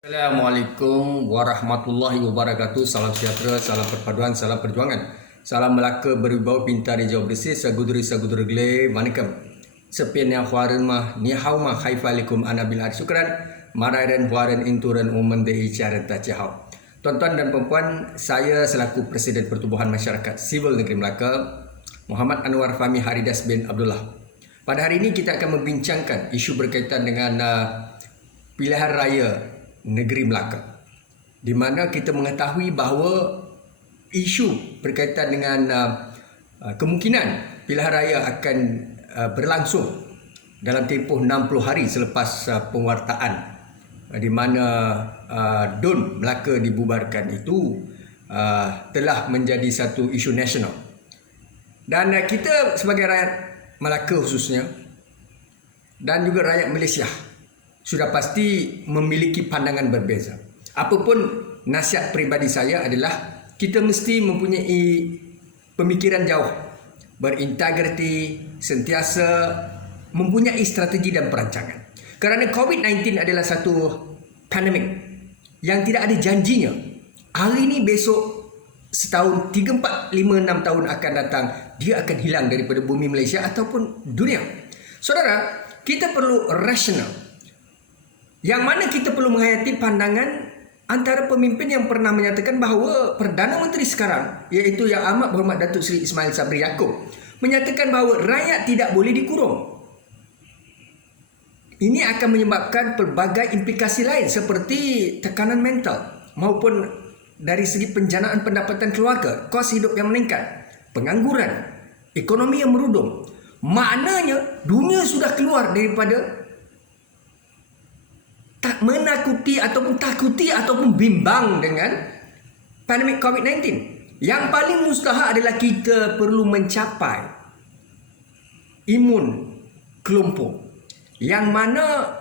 Assalamualaikum warahmatullahi wabarakatuh. Salam sejahtera, salam perpaduan, salam perjuangan. Salam Melaka berwibawa pintar hijau bersih, saguduri gele, manakam. Sepian yang huaran mah, ni hau mah haifalikum anabil ad syukran. Marairan huaran inturan umum de icaran tacihau. Tuan-tuan dan perempuan, saya selaku Presiden Pertubuhan Masyarakat Sivil Negeri Melaka, Muhammad Anwar Fahmi Haridas bin Abdullah. Pada hari ini kita akan membincangkan isu berkaitan dengan pilihan raya Negeri Melaka, di mana kita mengetahui bahawa isu berkaitan dengan kemungkinan pilihan raya akan berlangsung dalam tempoh 60 hari selepas pewartaan, di mana DUN Melaka dibubarkan itu telah menjadi satu isu nasional. Dan kita sebagai rakyat Melaka khususnya dan juga rakyat Malaysia sudah pasti memiliki pandangan berbeza. Apapun nasihat peribadi saya adalah kita mesti mempunyai pemikiran jauh, berintegriti, sentiasa mempunyai strategi dan perancangan. Kerana COVID-19 adalah satu pandemik yang tidak ada janjinya. Hari ini, besok, setahun, 3, 4, 5, 6 tahun akan datang, dia akan hilang daripada bumi Malaysia ataupun dunia. Saudara, kita perlu rasional. Yang mana kita perlu menghayati pandangan antara pemimpin yang pernah menyatakan bahawa Perdana Menteri sekarang, iaitu Yang Amat Berhormat Datuk Seri Ismail Sabri Yaakob, menyatakan bahawa rakyat tidak boleh dikurung. Ini akan menyebabkan pelbagai implikasi lain seperti tekanan mental maupun dari segi penjanaan pendapatan keluarga, kos hidup yang meningkat, pengangguran, ekonomi yang merudum. Maknanya dunia sudah keluar daripada menakuti ataupun takuti ataupun bimbang dengan pandemik COVID-19. Yang paling mustahak adalah kita perlu mencapai imun kelompok, yang mana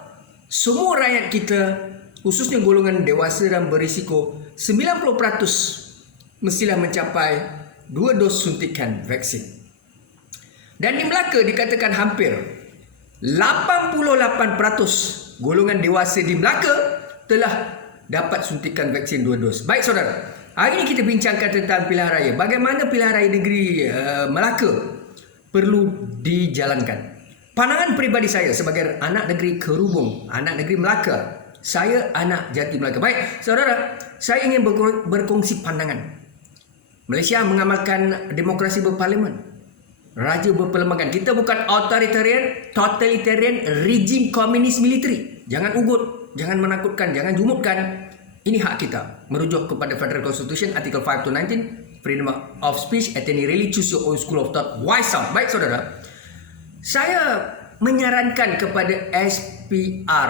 semua rakyat kita, khususnya golongan dewasa dan berisiko, 90% mestilah mencapai 2 dos suntikan vaksin. Dan di Melaka dikatakan hampir 88% golongan dewasa di Melaka telah dapat suntikan vaksin 2 dos. Baik saudara, hari ini kita bincangkan tentang pilihan raya. Bagaimana pilihan raya negeri Melaka perlu dijalankan. Pandangan peribadi saya sebagai anak negeri Kerubung, anak negeri Melaka, saya anak jati Melaka. Baik saudara, saya ingin berkongsi pandangan. Malaysia mengamalkan demokrasi berparlimen, raja berperlembagaan. Kita bukan authoritarian, totalitarian, rejim komunis militeri. Jangan ugut, jangan menakutkan, jangan jumutkan. Ini hak kita. Merujuk kepada Federal Constitution, Article 5 to 19, freedom of speech, at any really choose your own school of thought. Why sound? Baik saudara, saya menyarankan kepada SPR,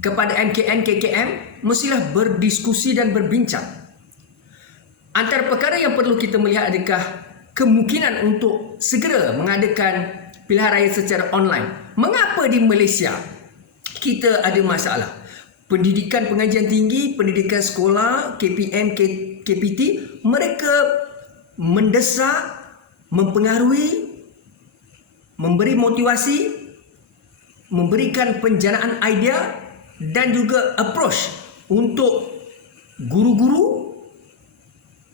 kepada MKN, KKM, mestilah berdiskusi dan berbincang. Antara perkara yang perlu kita melihat adakah kemungkinan untuk segera mengadakan pilihan raya secara online. Mengapa di Malaysia kita ada masalah? Pendidikan pengajian tinggi, pendidikan sekolah, KPM, KPT, mereka mendesak, mempengaruhi, memberi motivasi, memberikan penjanaan idea dan juga approach untuk guru-guru,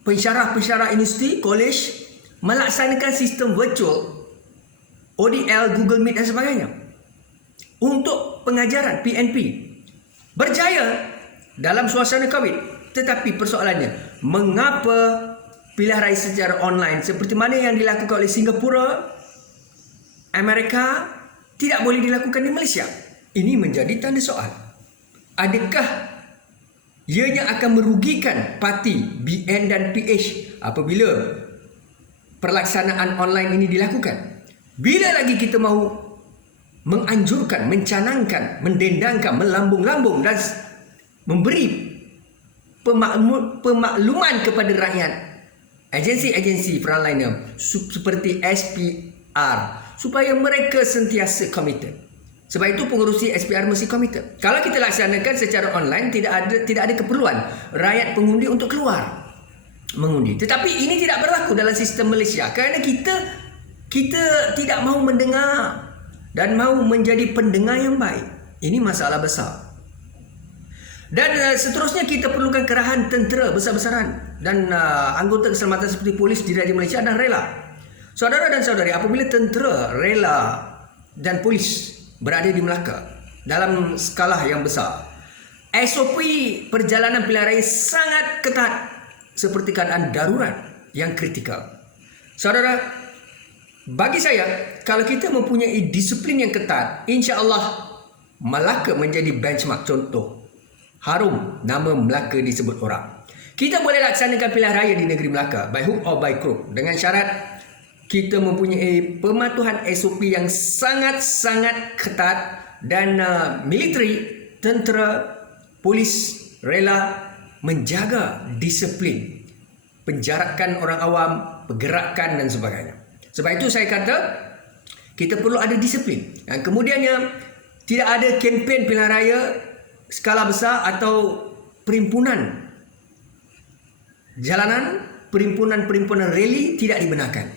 pensyarah-pensyarah universiti, college, melaksanakan sistem virtual, ODL, Google Meet dan sebagainya untuk pengajaran PNP. Berjaya dalam suasana COVID. Tetapi persoalannya, mengapa pilihan raya secara online seperti mana yang dilakukan oleh Singapura, Amerika, tidak boleh dilakukan di Malaysia? Ini menjadi tanda soal. Adakah ianya akan merugikan parti BN dan PH apabila pelaksanaan online ini dilakukan? Bila lagi kita mahu menganjurkan, mencanangkan, mendendangkan, melambung-lambung dan memberi pemakluman kepada rakyat, agensi-agensi peran lainnya seperti SPR, supaya mereka sentiasa komited. Sebab itu pengurusi SPR mesti komited. Kalau kita laksanakan secara online, tidak ada keperluan rakyat pengundi untuk keluar mengundi. Tetapi ini tidak berlaku dalam sistem Malaysia kerana kita tidak mahu mendengar dan mahu menjadi pendengar yang baik. Ini masalah besar. Dan seterusnya kita perlukan kerahan tentera besar-besaran dan anggota keselamatan seperti polis diraja Malaysia dan rela. Saudara dan saudari, apabila tentera, rela dan polis berada di Melaka dalam skala yang besar, SOP perjalanan pilihan raya sangat ketat seperti keadaan darurat yang kritikal. Saudara, bagi saya, kalau kita mempunyai disiplin yang ketat, insya-Allah Melaka menjadi benchmark contoh. Harum nama Melaka disebut orang. Kita boleh laksanakan pilihan raya di negeri Melaka by hook or by crook dengan syarat kita mempunyai pematuhan SOP yang sangat-sangat ketat dan militeri, tentera, polis, rela menjaga disiplin, penjarakan orang awam, pergerakan dan sebagainya. Sebab itu saya kata kita perlu ada disiplin. Dan kemudiannya tidak ada kempen pilihan raya skala besar atau perimpunan jalanan, perimpunan rally tidak dibenarkan.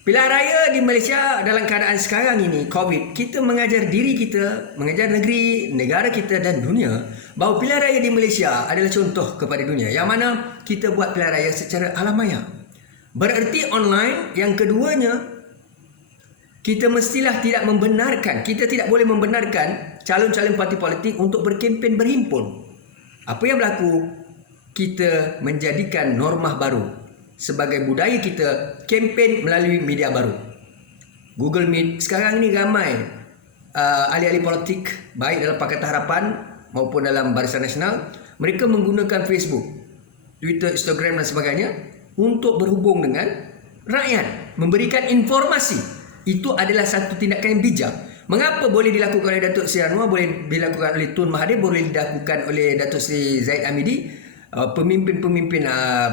Pilihan raya di Malaysia dalam keadaan sekarang ini COVID, kita mengajar diri kita, mengajar negeri, negara kita dan dunia bahawa pilihan raya di Malaysia adalah contoh kepada dunia, yang mana kita buat pilihan raya secara alamaya. Bererti online. Yang keduanya, kita mestilah tidak membenarkan, kita tidak boleh membenarkan calon-calon parti politik untuk berkempen berhimpun. Apa yang berlaku? Kita menjadikan norma baru sebagai budaya kita, kempen melalui media baru. Google Meet. Sekarang ni ramai ahli-ahli politik, baik dalam Pakatan Harapan maupun dalam Barisan Nasional, mereka menggunakan Facebook, Twitter, Instagram dan sebagainya untuk berhubung dengan rakyat, memberikan informasi. Itu adalah satu tindakan yang bijak. Mengapa boleh dilakukan oleh Datuk Seri Anwar, boleh dilakukan oleh Tun Mahathir, boleh dilakukan oleh Datuk Seri Zahid Hamidi, pemimpin-pemimpin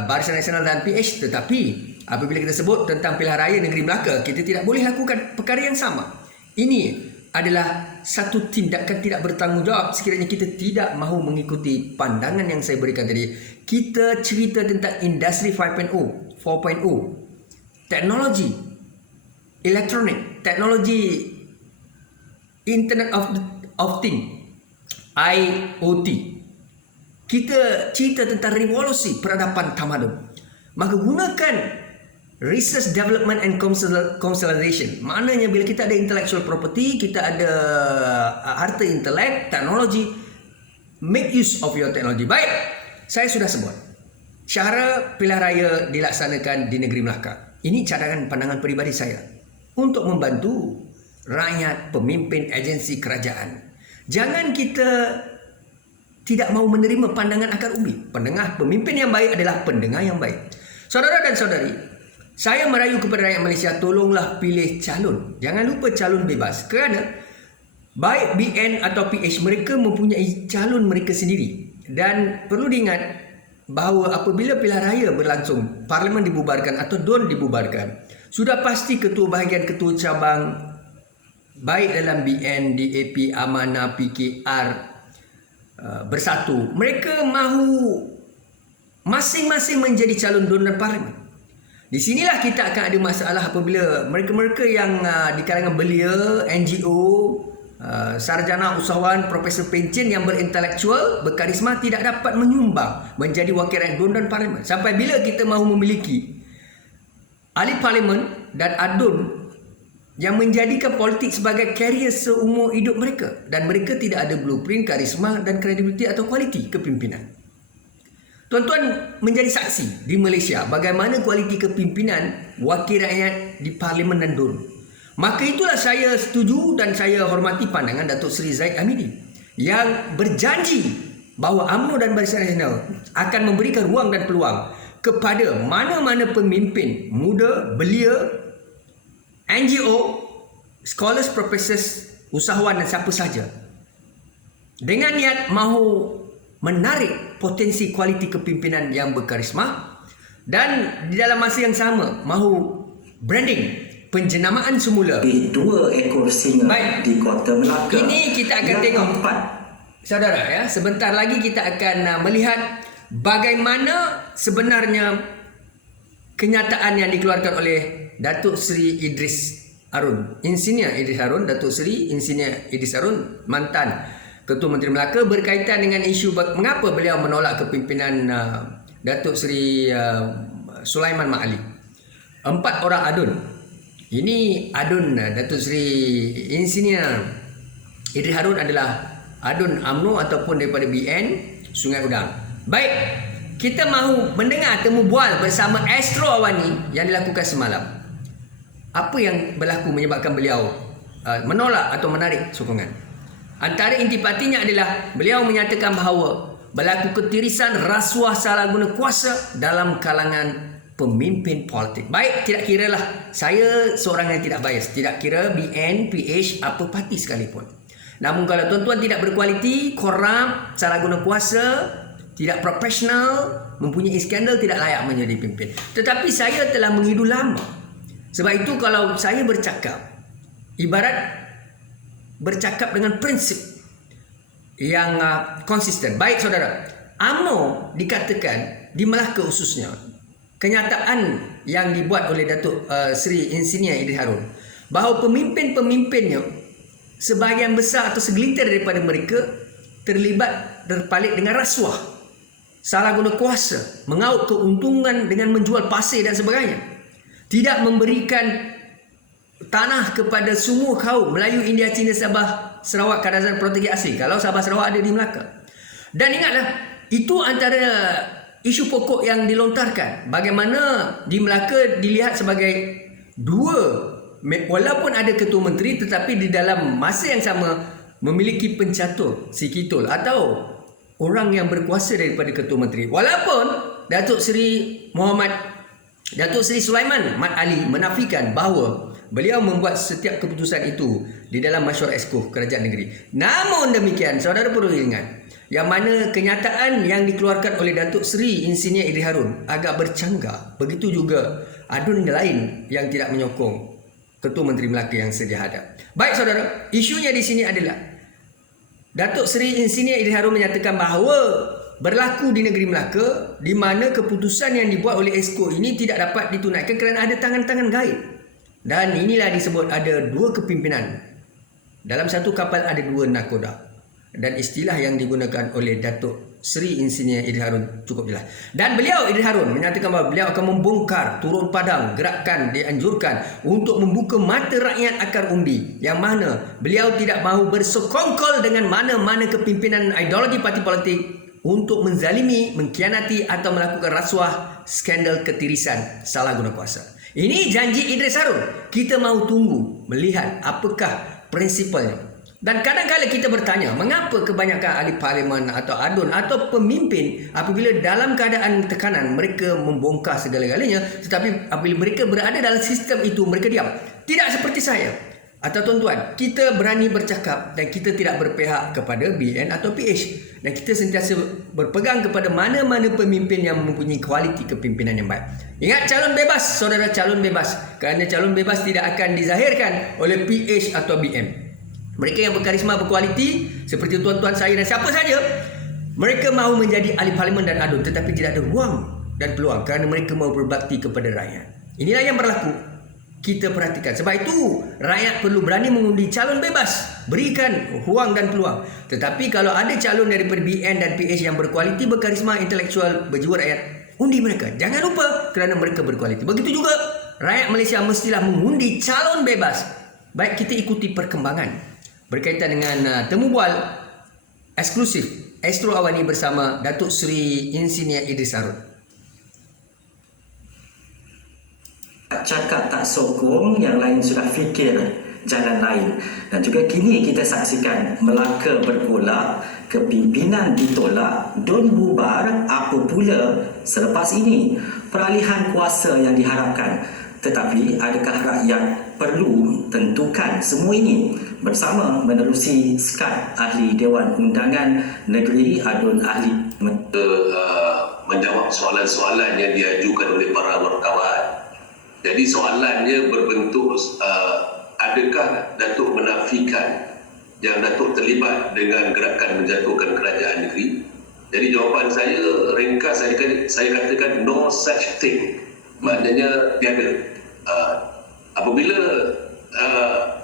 Barisan Nasional dan PH, tetapi apabila kita sebut tentang pilihan raya negeri Melaka, kita tidak boleh lakukan perkara yang sama. Ini adalah satu tindakan tidak bertanggungjawab sekiranya kita tidak mahu mengikuti pandangan yang saya berikan tadi. Kita cerita tentang industri 5.0, 4.0, teknologi elektronik, teknologi Internet of Things, IoT. Kita cerita tentang revolusi peradaban tamadun. Maka gunakan research development and commercialization. Maknanya bila kita ada intellectual property, kita ada harta intelek, teknologi, make use of your technology. Baik, saya sudah sebut cara pilihan raya dilaksanakan di negeri Melaka. Ini cadangan pandangan peribadi saya untuk membantu rakyat, pemimpin, agensi kerajaan. Jangan kita tidak mahu menerima pandangan akar umbi. Pemimpin yang baik adalah pendengar yang baik. Saudara dan saudari, saya merayu kepada rakyat Malaysia, tolonglah pilih calon. Jangan lupa calon bebas. Kerana baik BN atau PH, mereka mempunyai calon mereka sendiri. Dan perlu diingat bahawa apabila pilihan raya berlangsung, parlimen dibubarkan atau DUN dibubarkan, sudah pasti ketua bahagian, ketua cabang, baik dalam BN, DAP, Amanah, PKR, Bersatu, mereka mahu masing-masing menjadi calon DUN dan parlimen. Di sinilah kita akan ada masalah apabila mereka-mereka yang di kalangan belia, NGO, sarjana usahawan, profesor pencen yang berintelektual, berkarisma tidak dapat menyumbang menjadi wakil rakyat DUN dan parlimen. Sampai bila kita mahu memiliki ahli parlimen dan ADUN yang menjadikan politik sebagai karier seumur hidup mereka, dan mereka tidak ada blueprint, karisma dan kredibiliti atau kualiti kepimpinan. Tuan-tuan menjadi saksi di Malaysia bagaimana kualiti kepimpinan wakil rakyat di parlimen dan DUN. Maka itulah saya setuju dan saya hormati pandangan Datuk Seri Zahid Hamidi yang berjanji bahawa UMNO dan Barisan Nasional akan memberikan ruang dan peluang kepada mana-mana pemimpin muda, belia, NGO, scholars, professors, usahawan dan siapa saja dengan niat mahu menarik potensi kualiti kepimpinan yang berkarisma, dan di dalam masa yang sama mahu branding penjenamaan semula dua ekor singa. Baik, di Kota Melaka. Ini kita akan tengok saudara ya, sebentar lagi kita akan melihat bagaimana sebenarnya kenyataan yang dikeluarkan oleh Datuk Seri Idris Harun, Insinyur Idris Harun, Datuk Seri Insinyur Idris Harun, mantan Ketua Menteri Melaka berkaitan dengan isu mengapa beliau menolak kepimpinan Datuk Seri Sulaiman Mat Ali. 4 orang adun. Ini adun Datuk Seri Insinyur Idris Harun adalah adun UMNO ataupun daripada BN Sungai Udang. Baik, kita mahu mendengar temu bual bersama Astro Awani yang dilakukan semalam. Apa yang berlaku menyebabkan beliau menolak atau menarik sokongan? Antara intipatinya adalah beliau menyatakan bahawa berlaku ketirisan, rasuah, salah guna kuasa dalam kalangan pemimpin politik. Baik, tidak kiralah saya seorang yang tidak bias, tidak kira BN, PH, apa parti sekalipun. Namun kalau tuan-tuan tidak berkualiti, korup, salah guna kuasa, tidak profesional, mempunyai skandal, tidak layak menjadi pimpin. Tetapi saya telah menghidu lama. Sebab itu kalau saya bercakap, ibarat bercakap dengan prinsip yang konsisten. Baik saudara, UMNO dikatakan di Melaka khususnya, kenyataan yang dibuat oleh Datuk Seri Insinyur Idris Harun, bahawa pemimpin-pemimpinnya sebahagian besar atau segelintir daripada mereka terlibat terpalit dengan rasuah, salah guna kuasa, mengaut keuntungan dengan menjual pasir dan sebagainya, tidak memberikan tanah kepada semua kaum Melayu, India, Cina, Sabah, Sarawak, Kadazan, Protegi asing. Kalau Sabah Sarawak ada di Melaka. Dan ingatlah, itu antara isu pokok yang dilontarkan. Bagaimana di Melaka dilihat sebagai dua, walaupun ada ketua menteri tetapi di dalam masa yang sama memiliki pencatur si Kitul atau orang yang berkuasa daripada ketua menteri. Walaupun Datuk Seri Sulaiman Mat Ali menafikan bahawa beliau membuat setiap keputusan itu di dalam masyarakat Exco kerajaan negeri. Namun demikian, saudara perlu ingat, yang mana kenyataan yang dikeluarkan oleh Datuk Seri Insinyur Idris Harun agak bercanggah. Begitu juga adun lain yang tidak menyokong Ketua Menteri Melaka yang sedia hadap. Baik saudara, isunya di sini adalah Datuk Seri Insinyur Idris Harun menyatakan bahawa berlaku di negeri Melaka di mana keputusan yang dibuat oleh Exco ini tidak dapat ditunaikan kerana ada tangan-tangan gaib. Dan inilah disebut ada dua kepimpinan. Dalam satu kapal ada dua nakoda. Dan istilah yang digunakan oleh Datuk Seri Insinyur Idris Harun cukup jelas. Dan beliau Idris Harun menyatakan bahawa beliau akan membongkar turun padang gerakan dianjurkan untuk membuka mata rakyat akar undi, yang mana beliau tidak mahu bersekongkol dengan mana-mana kepimpinan ideologi parti politik untuk menzalimi, mengkhianati atau melakukan rasuah, skandal ketirisan, salah guna kuasa. Ini janji Idris Harun. Kita mahu tunggu melihat apakah prinsipalnya. Dan kadang-kadang kita bertanya, mengapa kebanyakan ahli parlimen atau adun atau pemimpin apabila dalam keadaan tekanan mereka membongkar segala-galanya, tetapi apabila mereka berada dalam sistem itu mereka diam. Tidak seperti saya atau tuan-tuan, kita berani bercakap dan kita tidak berpihak kepada BN atau PH, dan kita sentiasa berpegang kepada mana-mana pemimpin yang mempunyai kualiti kepimpinan yang baik. Ingat, calon bebas, saudara, calon bebas, kerana calon bebas tidak akan dizahirkan oleh PH atau BM. Mereka yang berkarisma, berkualiti seperti tuan-tuan saya dan siapa saja, mereka mahu menjadi ahli parlimen dan adun, tetapi tidak ada ruang dan peluang kerana mereka mahu berbakti kepada rakyat. Inilah yang berlaku. Kita perhatikan. Sebab itu rakyat perlu berani mengundi calon bebas, berikan ruang dan peluang. Tetapi kalau ada calon daripada BN dan PH yang berkualiti, berkarisma, intelektual, berjiwa rakyat, undi mereka. Jangan lupa kerana mereka berkualiti. Begitu juga rakyat Malaysia mestilah mengundi calon bebas. Baik, kita ikuti perkembangan berkaitan dengan temu bual eksklusif Astro Awani bersama Datuk Seri Insinyur Idris Harun. Cakap tak sokong, yang lain sudah fikir jalan lain. Dan juga kini kita saksikan Melaka bergolak, kepimpinan ditolak, don bubar, apa pula selepas ini peralihan kuasa yang diharapkan. Tetapi adakah rakyat perlu tentukan semua ini bersama menerusi SKAD Ahli Dewan Undangan Negeri Adun Ahli menjawab soalan-soalan yang diajukan oleh para wartawan. Jadi soalannya berbentuk adakah Datuk menafikan yang Datuk terlibat dengan gerakan menjatuhkan kerajaan negeri? Jadi jawapan saya ringkas, saya katakan no such thing. Maknanya tiada. Apabila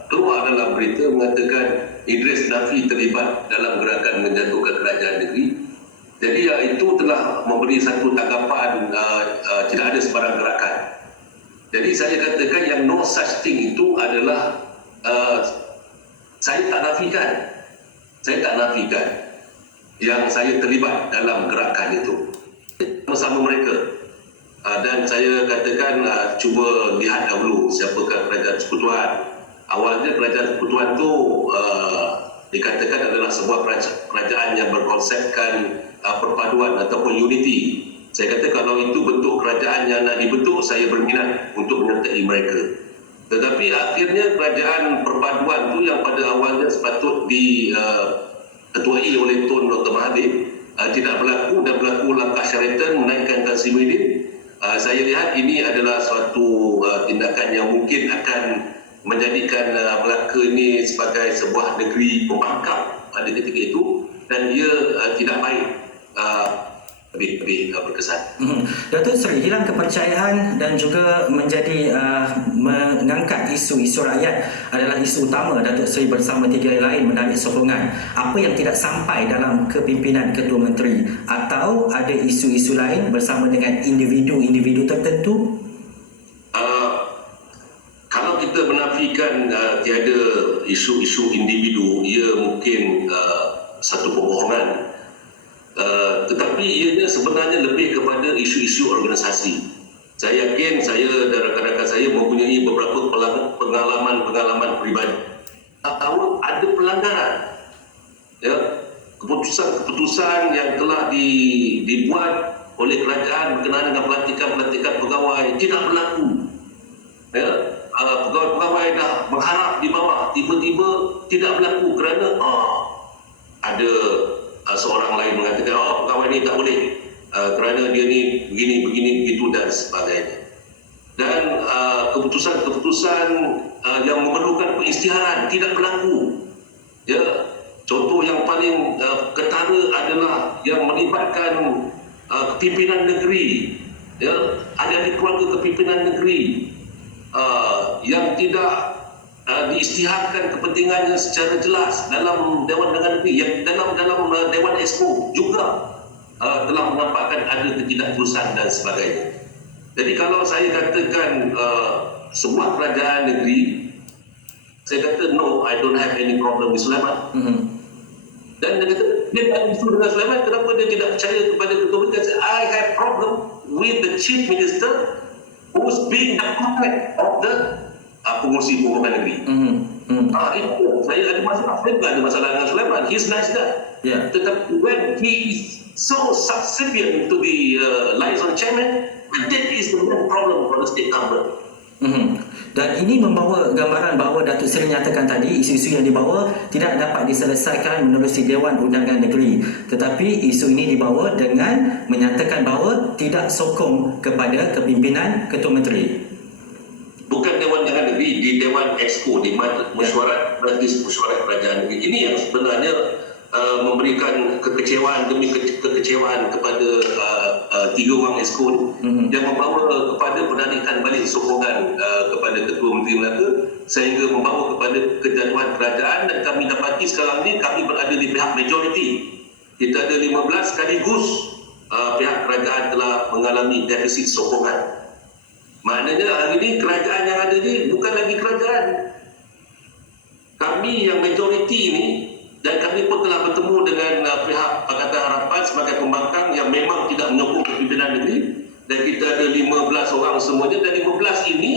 keluar dalam berita mengatakan Idris Nafi terlibat dalam gerakan menjatuhkan kerajaan negeri. Jadi itu telah memberi satu tanggapan tidak ada sebarang gerakan. Jadi saya katakan yang no such thing itu adalah saya tak nafikan. Saya tak nafikan yang saya terlibat dalam gerakan itu bersama mereka. Dan saya katakan cuba lihat dahulu siapakah kerajaan persekutuan. Awalnya kerajaan persekutuan itu dikatakan adalah sebuah kerajaan yang berkonsepkan perpaduan ataupun unity. Saya kata kalau itu bentuk kerajaan yang nak dibentuk, saya berminat untuk menyertai mereka. Tetapi akhirnya kerajaan perpaduan itu yang pada awalnya sepatut diketuai oleh Tun Dr. Mahathir tidak berlaku dan berlaku langkah Sheraton menaikkan Tan Sri Muhyiddin. Saya lihat ini adalah suatu tindakan yang mungkin akan menjadikan Melaka ini sebagai sebuah negeri pembangkang pada ketika itu, dan ia tidak baik, lebih berkesan. Datuk Seri, hilang kepercayaan dan juga menjadi mengangkat isu-isu rakyat adalah isu utama Datuk Seri bersama tiga yang lain menarik sokongan. Apa yang tidak sampai dalam kepimpinan Ketua Menteri, atau ada isu-isu lain bersama dengan individu-individu tertentu? Kalau kita menafikan tiada isu-isu individu, ia mungkin satu pembohongan. Tetapi ianya sebenarnya lebih kepada isu-isu organisasi. Saya yakin saya dan rakan-rakan saya mempunyai beberapa pengalaman peribadi. Tahu ada pelanggaran, ya, keputusan yang telah dibuat oleh kerajaan berkenaan dengan pelantikan pegawai tidak berlaku. Ya, pegawai-pegawai dah mengharap di bawah, tiba-tiba tidak berlaku kerana ada seorang lain mengatakan pegawai ni tak boleh kerana dia ni begini begitu dan sebagainya. Dan keputusan-keputusan yang memerlukan pengisytiharan tidak berlaku. Ya, contoh yang paling ketara adalah yang melibatkan kepimpinan negeri, ya, ada di keluarga kepimpinan negeri yang tidak diisytiharkan kepentingannya secara jelas dalam Dewan Undangan Negeri, yang dalam Dewan Exco juga telah menampakkan ada ketidakterusan dan sebagainya. Jadi kalau saya katakan sebuah kerajaan negeri, saya kata no, I don't have any problem with Sulaiman. Dan dia kata dia tak isu dengan Sulaiman, kenapa dia tidak percaya kepada Ketua Menteri? I have problem with the Chief Minister who's being the puppet of the pengurusi pembangunan negeri. Itu saya ada masalah. Saya bukan ada masalah dengan Sulaiman. He's nice guy. Yeah. Tetapi when he is so subservient to the liaison chairman, that is the main problem for the state government. Dan ini membawa gambaran bahawa Datuk Seri nyatakan tadi isu-isu yang dibawa tidak dapat diselesaikan menerusi Dewan Undangan Negeri, tetapi isu ini dibawa dengan menyatakan bahawa tidak sokong kepada kepimpinan Ketua Menteri. Bukan Dewan Undangan Negeri, di Dewan Exco, di Mesyuarat Majlis Mesyuarat Kerajaan Negeri. Ini yang sebenarnya memberikan kekecewaan demi kekecewaan kepada tiga orang Exco yang membawa kepada penarikan balik sokongan kepada Ketua Menteri Melaka sehingga membawa kepada kejaduan kerajaan, dan kami dapati sekarang ini kami berada di pihak majoriti. Kita ada 15 sekaligus pihak kerajaan telah mengalami defisit sokongan. Maknanya hari ini kerajaan yang ada ni bukan lagi kerajaan. Kami yang majoriti ini, dan kami pun telah bertemu dengan pihak Pakatan Harapan sebagai pembangkang yang memang tidak menyokong kepimpinan negeri, dan kita ada 15 orang semuanya, dan 15 ini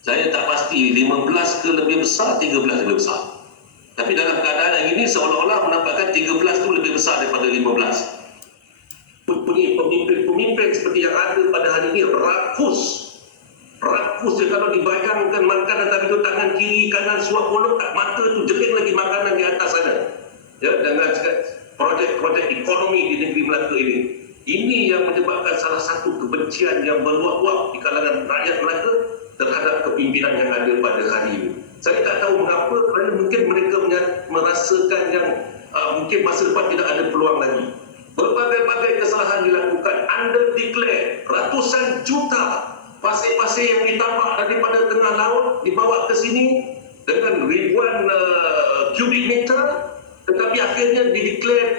saya tak pasti 15 ke lebih besar, 13 lebih besar. Tapi dalam keadaan yang ini seolah-olah menampakkan 13 itu lebih besar daripada 15. Pemimpin seperti yang ada pada hari ini rakus dia. Kalau dibayangkan makanan tapi tu tangan kiri kanan suap mulut, mata tu jeling lagi makanan di atas sana, ya, dengan projek-projek ekonomi di negeri Melaka ini. Ini yang menyebabkan salah satu kebencian yang beruap-uap di kalangan rakyat Melaka terhadap kepimpinan yang ada pada hari ini. Saya tak tahu mengapa, kerana mungkin mereka merasakan yang mungkin masa depan tidak ada peluang lagi. Berbagai-bagai kesalahan dilakukan. Anda declare ratusan juta pasir-pasir yang ditambak daripada tengah laut dibawa ke sini dengan ribuan kubik meter, tetapi akhirnya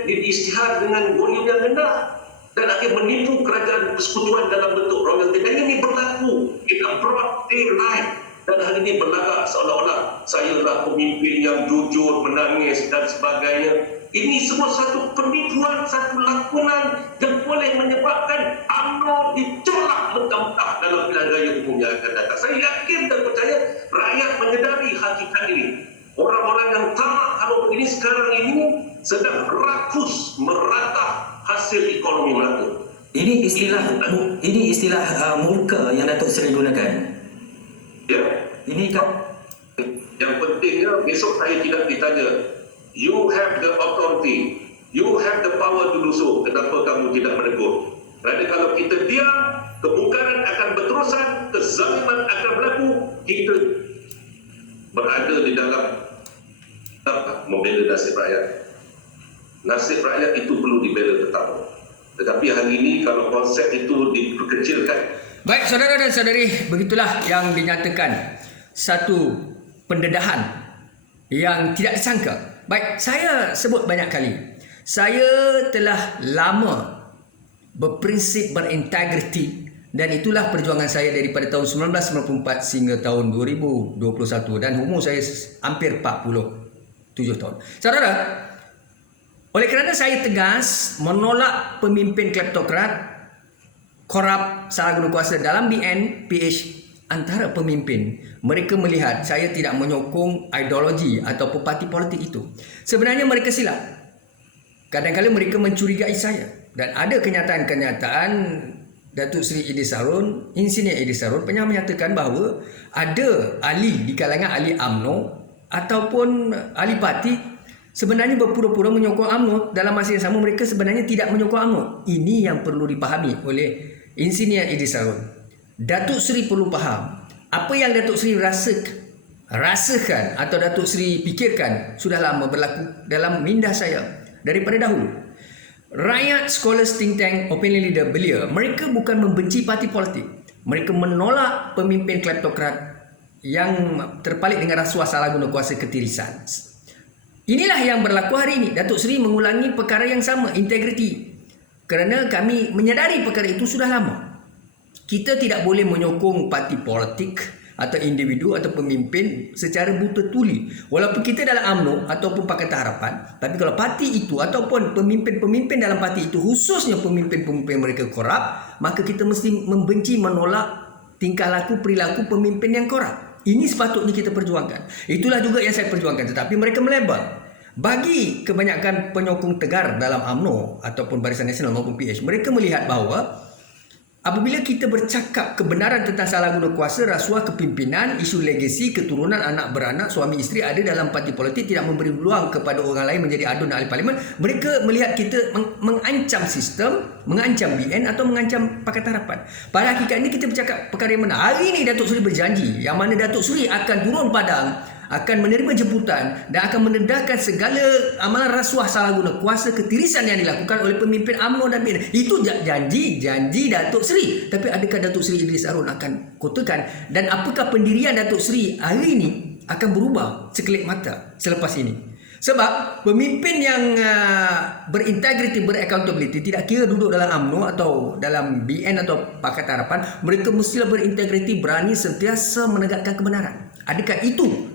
diisytihar dengan volume yang rendah dan akhirnya menipu kerajaan persekutuan dalam bentuk royalty. Dan ini berlaku in a broad daylight. Dan hari ini berlagak seolah-olah saya lah pemimpin yang jujur, menangis dan sebagainya. Ini semua satu penipuan, satu lakonan yang boleh menyebabkan UMNO ditolak mentah-mentah dalam pilihan raya umum yang akan datang. Saya yakin dan percaya rakyat menyedari hakikat ini. Orang-orang yang tamak kalau begini sekarang ini sedang rakus meratap hasil ekonomi Melaka. Ini istilah murka yang Datuk Seri gunakan. Ya. Ini kan Yang pentingnya besok saya tidak ditanya, you have the authority, you have the power to do so, kenapa kamu tidak menegur? Kerana kalau kita diam, kemungkaran akan berterusan, kezaliman akan berlaku, kita berada di dalam membela nasib rakyat. Nasib rakyat itu perlu dibela tetap. Tetapi hari ini kalau konsep itu diperkecilkan. Baik saudara dan saudari, begitulah yang dinyatakan satu pendedahan yang tidak disangka. Baik, saya sebut banyak kali, saya telah lama berprinsip berintegriti dan itulah perjuangan saya daripada tahun 1994 sehingga tahun 2021 dan umur saya hampir 47 tahun. Saudara, oleh kerana saya tegas menolak pemimpin kleptokrat, korup, salah guna kuasa dalam BN, PH antara pemimpin, mereka melihat saya tidak menyokong ideologi ataupun parti politik itu. Sebenarnya mereka silap. Kadang-kadang mereka mencurigai saya dan ada kenyataan-kenyataan Datuk Seri Idris Harun, Insinyur Idris Harun pernah menyatakan bahawa ada ahli di kalangan ahli UMNO ataupun ahli parti sebenarnya berpura-pura menyokong UMNO, dalam masa yang sama mereka sebenarnya tidak menyokong UMNO. Ini yang perlu dipahami oleh Insinyur Idris Harun. Datuk Seri perlu faham apa yang Datuk Seri rasakan atau Datuk Seri fikirkan sudah lama berlaku dalam minda saya daripada dahulu. Rakyat, scholars, think tank, opinion leader belia, mereka bukan membenci parti politik. Mereka menolak pemimpin kleptokrat yang terpalit dengan rasuah, salah guna kuasa, ketirisan. Inilah yang berlaku hari ini. Datuk Seri mengulangi perkara yang sama, integriti. Kerana kami menyadari perkara itu sudah lama. Kita tidak boleh menyokong parti politik atau individu atau pemimpin secara buta tuli. Walaupun kita dalam UMNO ataupun Pakatan Harapan, tapi kalau parti itu ataupun pemimpin-pemimpin dalam parti itu, khususnya pemimpin-pemimpin mereka korup, maka kita mesti membenci, menolak tingkah laku, perilaku pemimpin yang korup. Ini sepatutnya kita perjuangkan. Itulah juga yang saya perjuangkan. Tetapi mereka melebar. Bagi kebanyakan penyokong tegar dalam UMNO ataupun Barisan Nasional maupun PH, mereka melihat bahawa apabila kita bercakap kebenaran tentang salah guna kuasa, rasuah kepimpinan, isu legasi, keturunan, anak beranak, suami isteri ada dalam parti politik, tidak memberi peluang kepada orang lain menjadi adun ahli parlimen, mereka melihat kita mengancam sistem, mengancam BN atau mengancam Pakatan Harapan. Pada hakikatnya kita bercakap perkara yang benar. Hari ini Datuk Seri berjanji yang mana Datuk Seri akan turun padang, akan menerima jemputan dan akan mendedahkan segala amalan rasuah, salah guna kuasa, ketirisan yang dilakukan oleh pemimpin UMNO dan BN. Itu janji Datuk Seri. Tapi adakah Datuk Seri Idris Harun akan kotakan? Dan apakah pendirian Datuk Seri hari ini akan berubah sekelip mata selepas ini? Sebab pemimpin yang berintegriti, beraccountability, tidak kira duduk dalam UMNO atau dalam BN atau Pakatan Harapan, mereka mestilah berintegriti, berani sentiasa menegakkan kebenaran. Adakah itu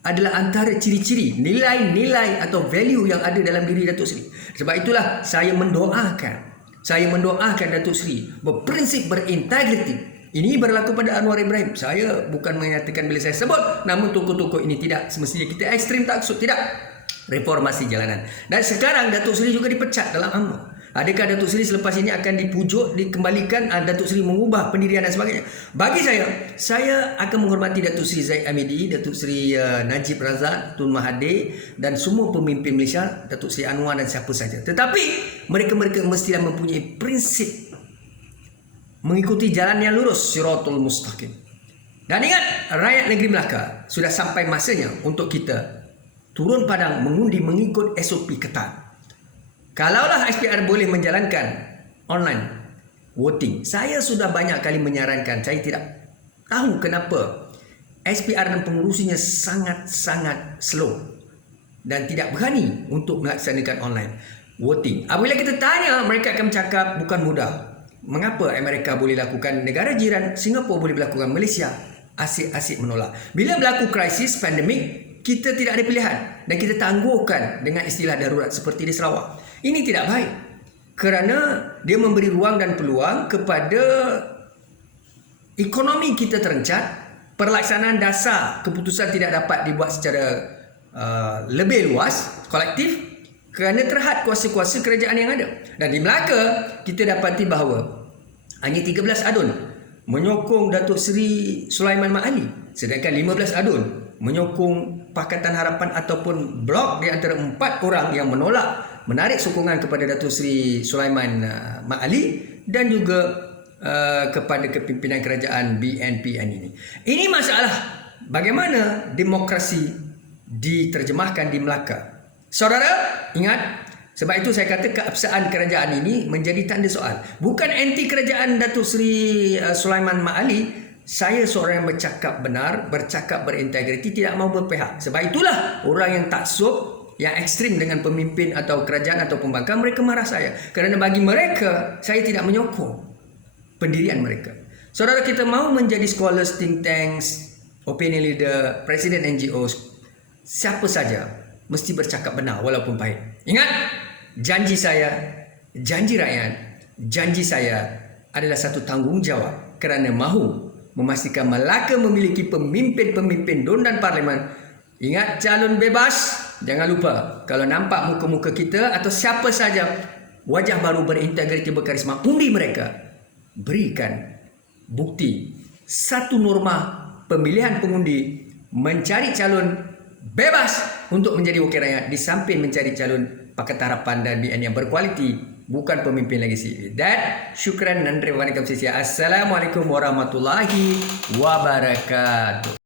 adalah antara ciri-ciri, nilai-nilai atau value yang ada dalam diri Datuk Seri? Sebab itulah saya mendoakan Datuk Seri berprinsip berintegriti. Ini berlaku pada Anwar Ibrahim. Saya bukan menyatakan bila saya sebut namun tokoh-tokoh ini tidak semestinya kita ekstrim taksub, tidak. Reformasi jalanan. Dan sekarang Datuk Seri juga dipecat dalam UMNO. Adakah Datuk Seri selepas ini akan dipujuk, dikembalikan, Datuk Seri mengubah pendirian dan sebagainya? Bagi saya akan menghormati Datuk Seri Zaid Amidi, Datuk Seri Najib Razak, Tun Mahathir dan semua pemimpin Malaysia, Datuk Seri Anwar dan siapa saja. Tetapi mereka mestilah mempunyai prinsip mengikuti jalan yang lurus, Siratul Mustaqim. Dan ingat, rakyat negeri Melaka, sudah sampai masanya untuk kita turun padang mengundi mengikut SOP ketat. Kalaulah SPR boleh menjalankan online voting, saya sudah banyak kali menyarankan, saya tidak tahu kenapa SPR dan pengurusinya sangat-sangat slow. dan tidak berani untuk melaksanakan online voting. Apabila kita tanya, mereka akan bercakap bukan mudah. Mengapa Amerika boleh lakukan, negara jiran Singapura boleh melakukan, Malaysia asyik-asyik menolak. Bila berlaku krisis pandemik, kita tidak ada pilihan dan kita tangguhkan dengan istilah darurat seperti di Sarawak. Ini tidak baik kerana dia memberi ruang dan peluang kepada ekonomi kita terencat, pelaksanaan dasar keputusan tidak dapat dibuat secara lebih luas, kolektif, kerana terhad kuasa-kuasa kerajaan yang ada. Dan di Melaka, kita dapati bahawa hanya 13 adun menyokong Datuk Seri Sulaiman Mat Ali, sedangkan 15 adun menyokong Pakatan Harapan ataupun blok di antara 4 orang yang menolak menarik sokongan kepada Datuk Seri Sulaiman Mat Ali dan juga kepada kepimpinan kerajaan BNPN ini. Ini masalah bagaimana demokrasi diterjemahkan di Melaka. Saudara, ingat, sebab itu saya kata keabsahan kerajaan ini menjadi tanda soal. Bukan anti kerajaan Datuk Seri Sulaiman Mat Ali. Saya seorang yang bercakap benar, bercakap berintegriti, tidak mahu berpihak. Sebab itulah orang yang taksub, yang ekstrim dengan pemimpin atau kerajaan atau pembangkang, mereka marah saya. Kerana bagi mereka, saya tidak menyokong pendirian mereka. Saudara, kita mahu menjadi scholars, think tanks, opinion leader, presiden NGOs, siapa saja mesti bercakap benar walaupun pahit. Ingat, janji saya, janji rakyat, janji saya adalah satu tanggungjawab kerana mahu memastikan Melaka memiliki pemimpin-pemimpin DUN dan Parlimen. Ingat, calon bebas, jangan lupa kalau nampak muka-muka kita atau siapa saja wajah baru berintegriti, berkarisma, undi mereka. Berikan bukti satu norma pemilihan pengundi mencari calon bebas untuk menjadi wakil rakyat di samping mencari calon Pakatan Harapan dan BN yang berkualiti, bukan pemimpin legasi. Dan syukran dan terima kasih. Assalamualaikum warahmatullahi wabarakatuh.